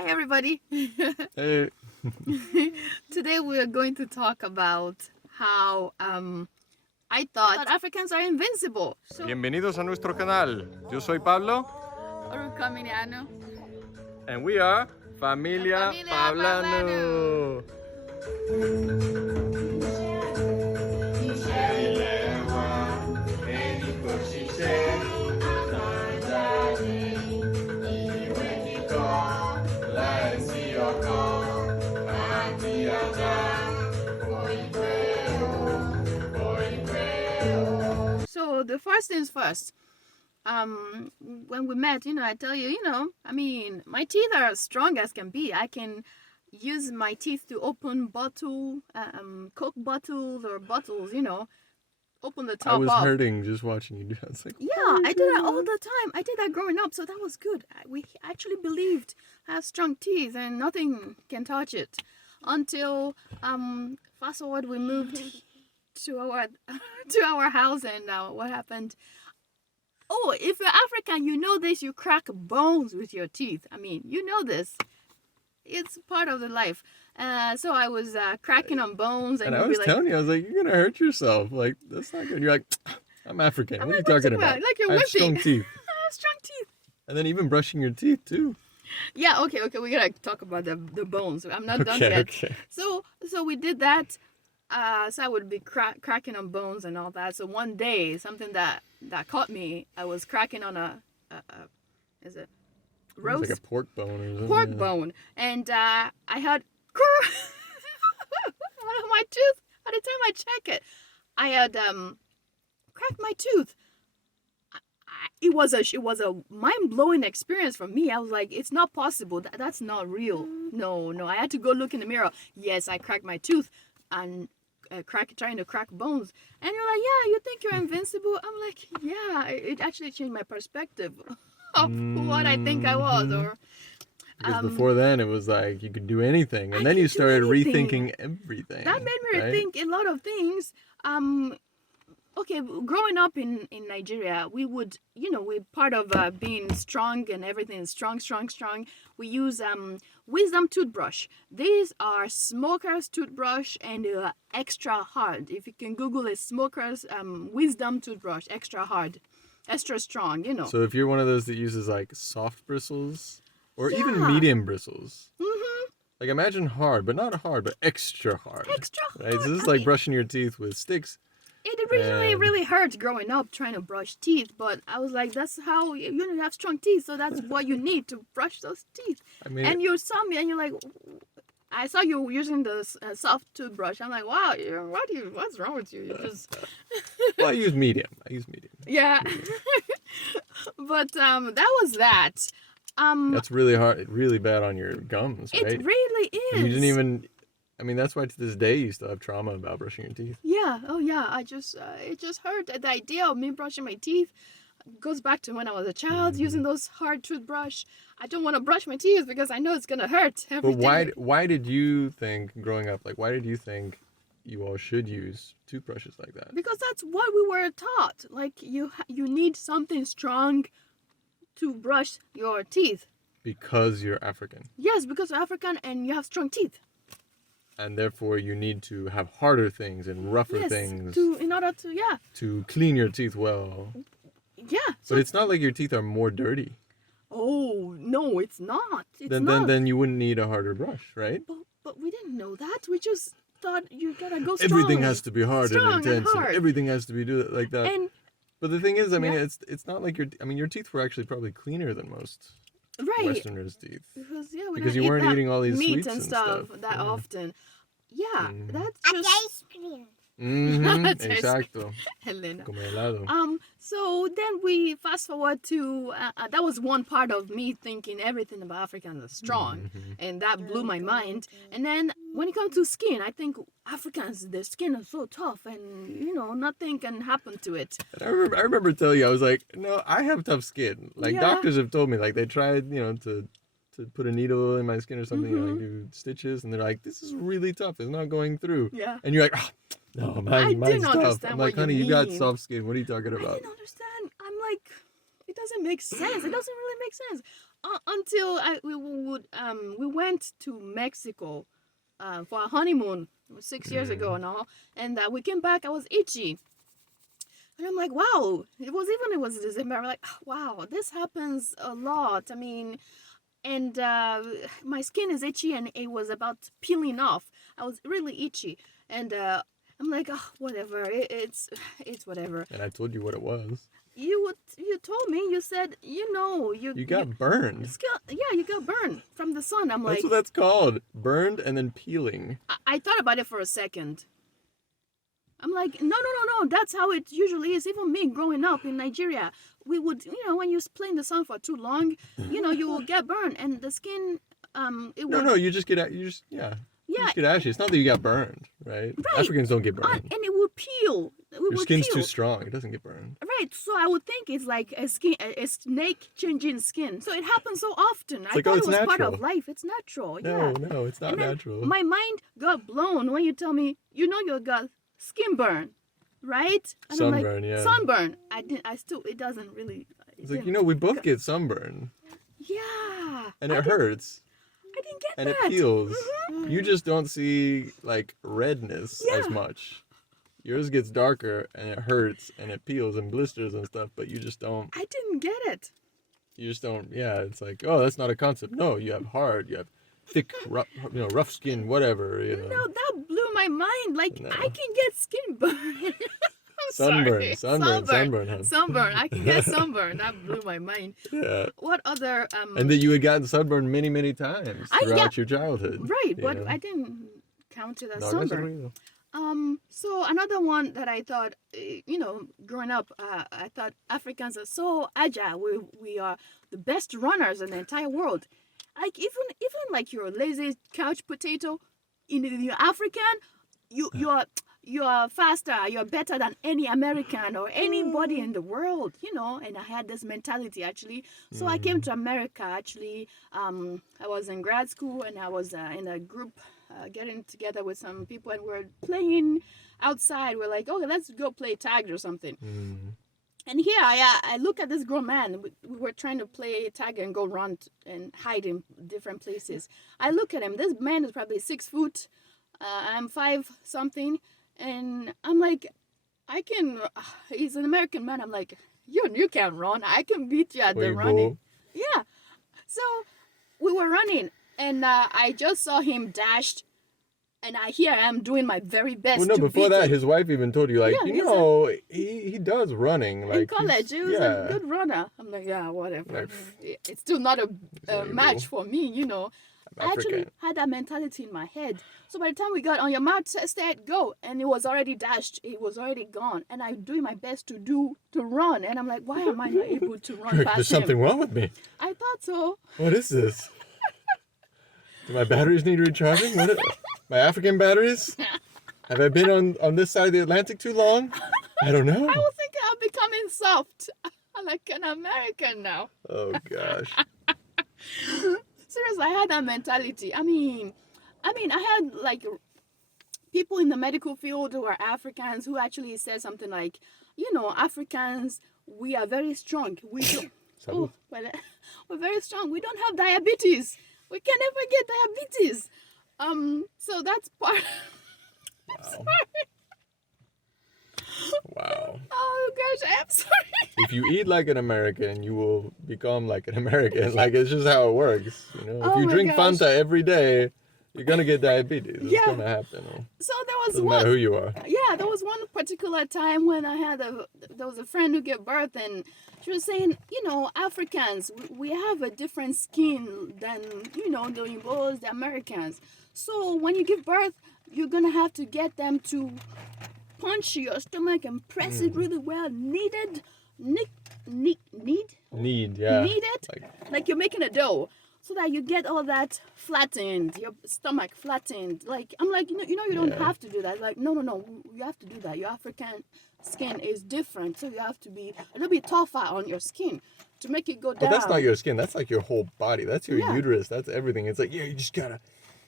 Hi, everybody. Hey. Today we are going to talk about how I thought Africans are invincible. So, Bienvenidos a nuestro canal. Yo soy Pablo. And we are Familia Pablanu. So the first things first. When we met, I tell you, my teeth are as strong as can be. I can use my teeth to open Coke bottles or bottles, open the top I was off. hurting just watching you do that. It's like, yeah, I did that all the time. I did that growing up, so that was good. We actually believed I have strong teeth and nothing can touch it. Until fast forward, we moved to our house, and what happened? Oh, if you're African, you know this. You crack bones with your teeth. I mean, you know this. It's part of the life. So I was cracking on bones, and I was telling you, I was like, you're gonna hurt yourself. Like, that's not good. You're like, I'm African. What are you talking about? Like you're I have wimpy. strong teeth. I have strong teeth. And then even brushing your teeth too. Yeah. Okay. We gotta talk about the bones. I'm not done yet. Okay. So we did that. So I would be cracking on bones and all that. So one day, something that caught me, I was cracking on a is it roast? It's like a pork bone or something. Pork bone, and I had out of my tooth. By the time I check it, I had cracked my tooth. It was a mind-blowing experience for me. I was like, it's not possible. That's not real. No. I had to go look in the mirror. Yes, I cracked my tooth and trying to crack bones. And you're like, yeah, you think you're invincible? I'm like, yeah. It actually changed my perspective of what I think I was. Or because before then it was like you could do anything, and then you started rethinking everything. That made me rethink a lot of things. Okay, growing up in Nigeria, we would, we're part of being strong and everything is strong. We use wisdom toothbrush. These are smokers toothbrush, and extra hard. If you can Google it, smokers wisdom toothbrush, extra hard, extra strong, So if you're one of those that uses like soft bristles or even medium bristles, like imagine hard, but not hard, but extra hard. Extra hard. Right? So this is like brushing your teeth with sticks. It originally really hurt growing up trying to brush teeth, but I was like, that's how you have strong teeth, so that's what you need to brush those teeth. I mean, and you saw me, and you're like, I saw you using the soft toothbrush. I'm like, wow, what's wrong with you? You just. Well, I use medium. Yeah, but that was that. That's really hard, really bad on your gums, right? It really is. And you didn't even. I mean, that's why to this day you still have trauma about brushing your teeth. Yeah. Oh, yeah. It just hurt. The idea of me brushing my teeth goes back to when I was a child using those hard toothbrush. I don't want to brush my teeth because I know it's gonna hurt every day. But why did you think growing up? Like, why did you think you all should use toothbrushes like that? Because that's what we were taught. Like you need something strong to brush your teeth. Because you're African. Yes, because you're African and you have strong teeth. And therefore, you need to have harder things and rougher things in order to clean your teeth well. Yeah. But it's not like your teeth are more dirty. Oh no, it's not. Then you wouldn't need a harder brush, right? But we didn't know that. We just thought you gotta go strong. Everything has to be hard and intense, and everything has to be like that. But the thing is, I mean, it's not like your teeth were actually probably cleaner than most Westerners' teeth. Because you weren't eating all these meat sweets and stuff that often. Yeah, that's just. Ice cream. Exacto. Helena. Como helado. So then we fast forward to that was one part of me thinking everything about Africans is strong, and that blew my mind. And then when it comes to skin, I think Africans, their skin is so tough, and nothing can happen to it. And I remember telling you, I was like, no, I have tough skin. Like doctors have told me, like they tried, to put a needle in my skin or something, do stitches, and they're like, this is really tough. It's not going through. Yeah. And you're like, oh, no, mine's tough. I'm like, honey, you got soft skin. What are you talking about? I didn't understand. I'm like, it doesn't make sense. It doesn't really make sense. until we went to Mexico for a honeymoon 6 years ago now, and we came back. I was itchy, and I'm like, wow. It was December. I'm like, wow, this happens a lot. I mean, and my skin is itchy, and it was about peeling off. I was really itchy, and I'm like, oh, whatever. It's whatever. And I told you what it was. You told me. You said you got burned. You got burned from the sun. I'm like, that's what that's called. Burned and then peeling. I thought about it for a second. I'm like, no. That's how it usually is. Even me growing up in Nigeria, we would, when you play in the sun for too long, you will get burned, and the skin, No, you just get You just get ashy. It's not that you got burned, right? Africans don't get burned. And it would peel. Your skin's too strong. It doesn't get burned. Right. So I would think it's like a snake changing skin. So it happens so often. I thought it was natural. part of life. It's natural. No, it's not natural. My mind got blown when you tell me, you got skin burn, right? And sunburn, yeah. Sunburn. It doesn't really. It's like, we both get sunburn. Yeah. And it hurts. I didn't get and that. And it peels. You just don't see, redness as much. Yours gets darker, and it hurts, and it peels and blisters and stuff, but you just don't. I didn't get it. You just don't, it's like, oh, that's not a concept. No, you have hard, you have thick, rough skin, whatever, No, that blew my mind. I can get skin burn. Sunburn. Sunburn. I can get sunburn. That blew my mind. Yeah. What other And that you had gotten sunburned many, many times throughout your childhood. Right, but I didn't count it as sunburn. So another one that I thought, growing up, I thought Africans are so agile. We are the best runners in the entire world. Like even like you're a lazy couch potato, you're African, you are faster, you're better than any American or anybody in the world, and I had this mentality actually. So I came to America actually. I was in grad school, and I was in a group getting together with some people, and we're playing outside. We're like, okay, let's go play tag or something. And here I look at this grown man. We were trying to play tag and go run and hide in different places. I look at him. This man is probably 6 foot. I'm 5 something. And I'm like, he's an American man. I'm like, you can't run. I can beat you at the running. Yeah. So we were running, and I just saw him dashed, and here I am doing my very best. Well, no, before that, his wife even told you, he does running. In college, he was a good runner. I'm like, yeah, whatever. It's still not a match for me, I actually had that mentality in my head. So by the time we got on your mark, said go, and it was already dashed. It was already gone, and I'm doing my best to run. And I'm like, why am I not able to run past There's something wrong with me. I thought so. What is this? Do my batteries need recharging? My African batteries? Have I been on this side of the Atlantic too long? I don't know. I was thinking I'm becoming soft. I'm like an American now. Oh gosh. Seriously, I had that mentality. I mean, I had people in the medical field who are Africans who actually said something like, Africans, we are very strong. We don't. We're very strong. We don't have diabetes. We can never get diabetes. So that's part. I'm sorry. Wow. Oh gosh, I'm sorry. If you eat like an American, you will become like an American. It's just how it works. If you drink Fanta every day, you're gonna get diabetes. It's gonna happen. So there was Doesn't matter who you are. Yeah, there was one particular time when there was a friend who gave birth, and she was saying, Africans, we have a different skin than the Igbos, the Americans. So when you give birth, you're gonna have to get them to punch your stomach and press it really well. Knead it, like you're making a dough, so that you get all that flattened, your stomach flattened. I'm like, you don't have to do that. Like, no, you have to do that. Your African skin is different, so you have to be a little bit tougher on your skin to make it go down. But that's not your skin. That's like your whole body. That's your uterus. That's everything. It's like, you just gotta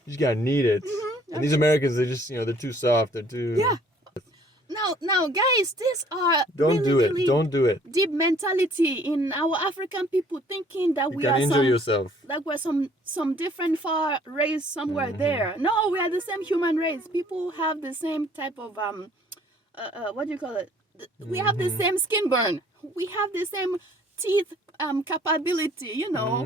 knead it. And these Americans, they just, they're too soft. They're too. Yeah. Now, guys, these are Don't really, do it. really Don't do it. deep mentality in our African people, thinking that You we can are injure yourself. like we're some different far race somewhere there. No, we are the same human race. People have the same type of what do you call it? We have the same skin burn. We have the same teeth capability. You know,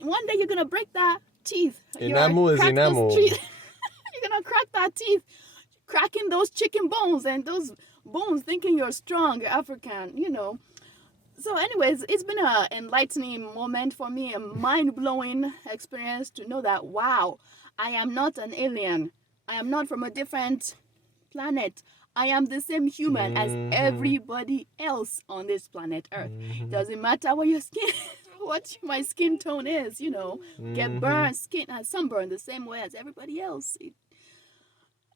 one day you're gonna break that teeth. Enamel is Crack those enamel. you're gonna crack that teeth, cracking those chicken bones and those bones, thinking you're strong, you're African. You know. So, anyways, it's been an enlightening moment for me, a mind-blowing experience to know that, wow, I am not an alien. I am not from a different planet. I am the same human as everybody else on this planet Earth. Doesn't matter what your skin, what my skin tone is, you know, get burned, sunburn the same way as everybody else.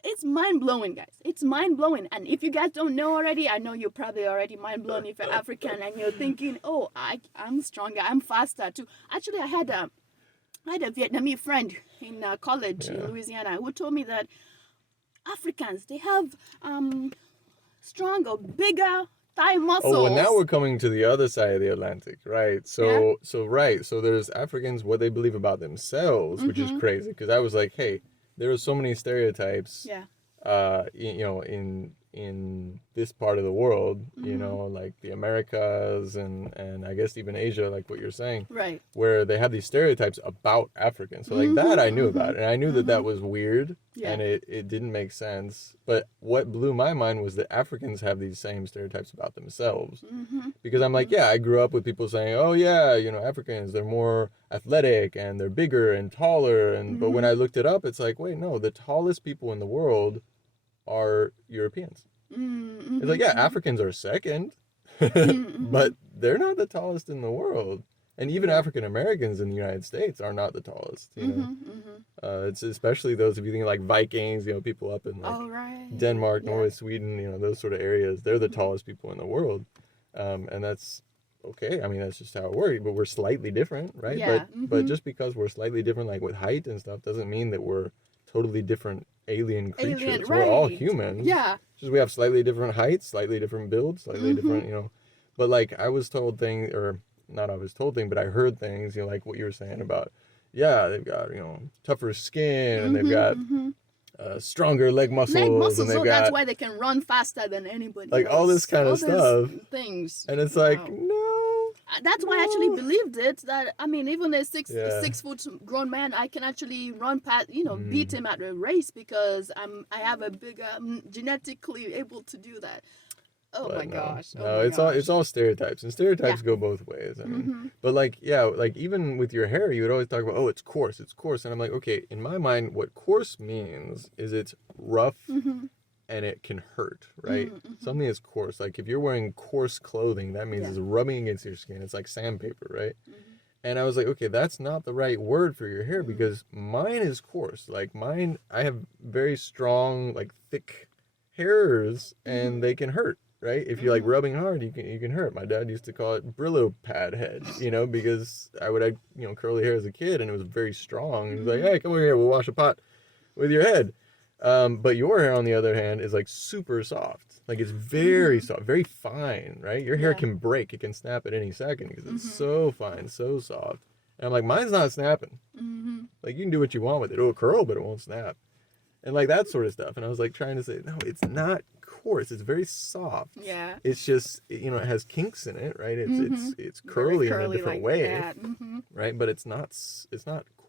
It's mind-blowing, guys. It's mind-blowing. And if you guys don't know already, I know you're probably already mind-blown if you're African and you're thinking, oh, I'm stronger, I'm faster too. Actually, I had a Vietnamese friend in college in Louisiana who told me that Africans, they have stronger, bigger thigh muscles. Oh, well, now we're coming to the other side of the Atlantic, right? So there's Africans, what they believe about themselves, which is crazy, because I was like, hey, there are so many stereotypes, you know, in this part of the world, you know, like the Americas and I guess even Asia, like what you're saying, right? Where they have these stereotypes about Africans. So like that I knew about, and I knew that that was weird, and it didn't make sense. But what blew my mind was that Africans have these same stereotypes about themselves, because I'm like, I grew up with people saying, oh yeah, you know, Africans, they're more athletic and they're bigger and taller, and but when I looked it up, it's like, wait, no, the tallest people in the world are Europeans. It's like, Africans are second, but they're not the tallest in the world. And even African Americans in the United States are not the tallest, you know. It's especially those, if you think like Vikings, you know, people up in like Denmark, Norway, Sweden, you know, those sort of areas, they're the tallest people in the world. And that's okay. I mean, that's just how it works, but we're slightly different, right? But just because we're slightly different, like with height and stuff, doesn't mean that we're totally different alien creatures. We're all humans. Yeah. Just we have slightly different heights, slightly different builds, slightly different, you know. But like I was told things, or not I was told things, but I heard things, you know, like what you were saying about, they've got, you know, tougher skin, and they've got stronger leg muscles, and they've got, that's why they can run faster than anybody like else. all this kind of stuff. Things. And it's like, no. That's why I actually believed it. That I mean, even a 6 foot grown man, I can actually run past, you know, beat him at a race because I have a bigger, I'm genetically able to do that. Oh my gosh. No, it's all stereotypes, and stereotypes go both ways. I mean, but like even with your hair, you would always talk about, oh, it's coarse, and I'm like, okay, in my mind, what coarse means is it's rough. And it can hurt, right? Something is coarse. Like if you're wearing coarse clothing, that means it's rubbing against your skin. It's like sandpaper, right? And I was like, okay, that's not the right word for your hair, because mine is coarse. Like mine, I have very strong, like thick hairs, and they can hurt, right? If you're like rubbing hard, you can hurt. My dad used to call it Brillo pad head, you know, because I would have, you know, curly hair as a kid, and it was very strong. He was like, hey, come over here, we'll wash a pot with your head. But your hair, on the other hand, is like super soft. Like it's very soft, very fine, right? Your hair can break. It can snap at any second because it's so fine, so soft. And I'm like, mine's not snapping. Like you can do what you want with it. It'll curl, but it won't snap. And like that sort of stuff. And I was like trying to say, no, it's not coarse. It's very soft. Yeah. It's just, you know, it has kinks in it, right? It's curly in a different way, right? But it's not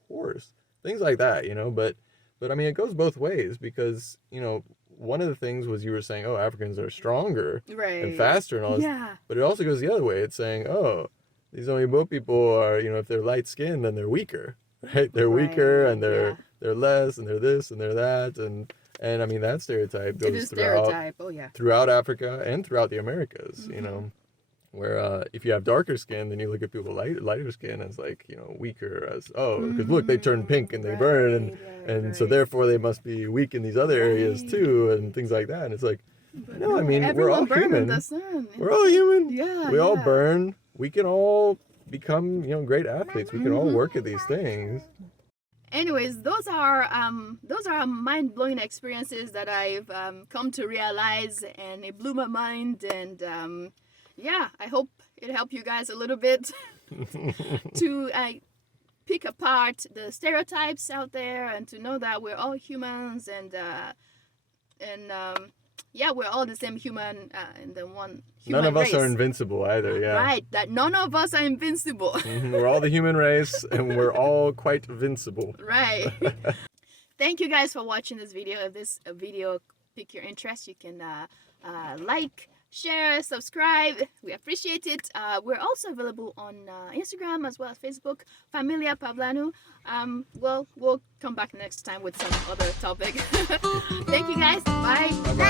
coarse. Things like that, you know, But I mean, it goes both ways, because, you know, one of the things was you were saying, oh, Africans are stronger and faster and all this. Yeah. But it also goes the other way. It's saying, oh, these Oyibo people are, you know, if they're light skinned, then they're weaker, right? They're weaker, and they're less, and they're this and they're that. And I mean, that stereotype goes throughout Africa and throughout the Americas, you know. Where if you have darker skin, then you look at people lighter skin as like, you know, weaker, as because look, they turn pink and they burn, and so therefore they must be weak in these other areas too, and things like that. And it's like, no, I mean, we're all human. We're all human. Yeah, we all burn. We can all become, you know, great athletes. We can all work at these things. Anyways, those are mind-blowing experiences that I've come to realize, and it blew my mind. And yeah, I hope it helped you guys a little bit to pick apart the stereotypes out there, and to know that we're all humans, and yeah, we're all the same human, and the one human None of race. us are invincible either, yeah. Right, that none of us are invincible. We're all the human race, and we're all quite vincible. Right. Thank you guys for watching this video. If this video piqued your interest, you can like, share, subscribe. We appreciate it. We're also available on Instagram as well as Facebook, Familia Pablanu. Well, we'll come back next time with some other topic. Thank you guys. Bye. Bye-bye.